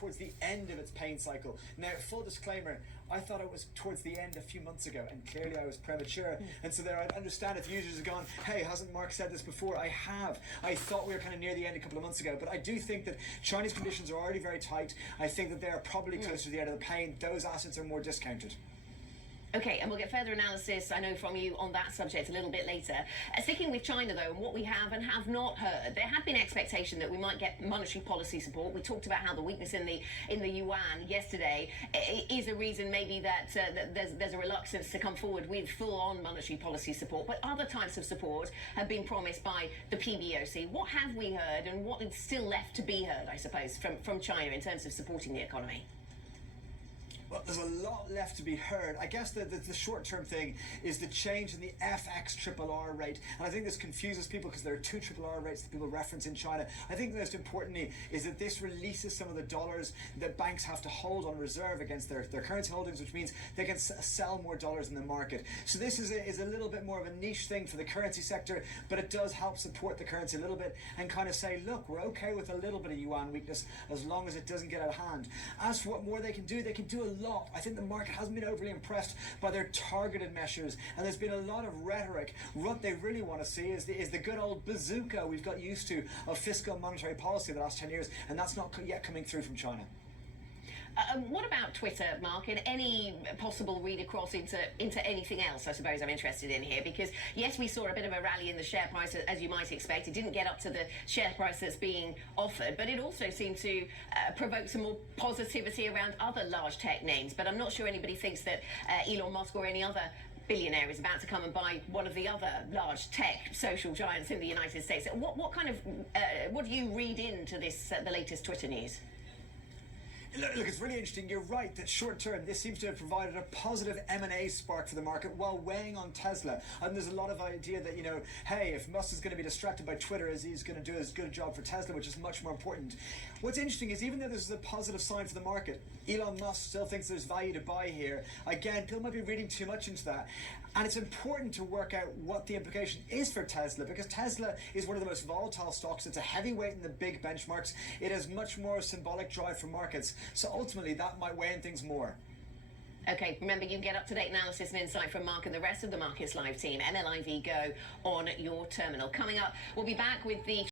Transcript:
towards the end of its pain cycle. Now, full disclaimer, I thought it was towards the end a few months ago, and clearly I was premature. And so there, I understand if users have gone, hey, hasn't Mark said this before? I have. I thought we were kind of near the end a couple of months ago, but I do think that Chinese conditions are already very tight. I think that they are probably closer to the end of the pain. Those assets are more discounted. Okay, and we'll get further analysis, I know, from you on that subject a little bit later. Sticking with China, though, and what we have and have not heard, there had been expectation that we might get monetary policy support. We talked about how the weakness in the yuan yesterday is a reason maybe that, there's a reluctance to come forward with full-on monetary policy support, but other types of support have been promised by the PBOC. What have we heard, and what is still left to be heard, I suppose, from China in terms of supporting the economy? Well, there's a lot left to be heard. I guess the short-term thing is the change in the FX RRR rate. And I think this confuses people because there are two RRR rates that people reference in China. I think most importantly is that this releases some of the dollars that banks have to hold on reserve against their currency holdings, which means they can sell more dollars in the market. So this is a little bit more of a niche thing for the currency sector, but it does help support the currency a little bit and kind of say, look, we're okay with a little bit of yuan weakness as long as it doesn't get out of hand. As for what more they can do a lot. I think the market hasn't been overly impressed by their targeted measures, and there's been a lot of rhetoric. What they really want to see is the good old bazooka we've got used to of fiscal and monetary policy the last 10 years, and that's not yet coming through from China. What about Twitter, Mark, and any possible read across into anything else, I suppose I'm interested in here? Because, yes, we saw a bit of a rally in the share price, as you might expect. It didn't get up to the share price that's being offered, but it also seemed to provoke some more positivity around other large tech names. But I'm not sure anybody thinks that Elon Musk or any other billionaire is about to come and buy one of the other large tech social giants in the United States. What do you read into this, the latest Twitter news? Look, it's really interesting. You're right that short term this seems to have provided a positive M&A spark for the market while weighing on Tesla. And there's a lot of idea that, hey, if Musk is going to be distracted by Twitter, as he's going to do as good a job for Tesla, which is much more important. What's interesting is even though this is a positive sign for the market, Elon Musk still thinks there's value to buy here. Again, people might be reading too much into that. And it's important to work out what the implication is for Tesla, because Tesla is one of the most volatile stocks. It's a heavyweight in the big benchmarks. It has much more symbolic drive for markets. So ultimately, that might weigh in things more. Okay, remember, you can get up-to-date analysis and insight from Mark and the rest of the Markets Live team, MLIV Go, on your terminal. Coming up, we'll be back with the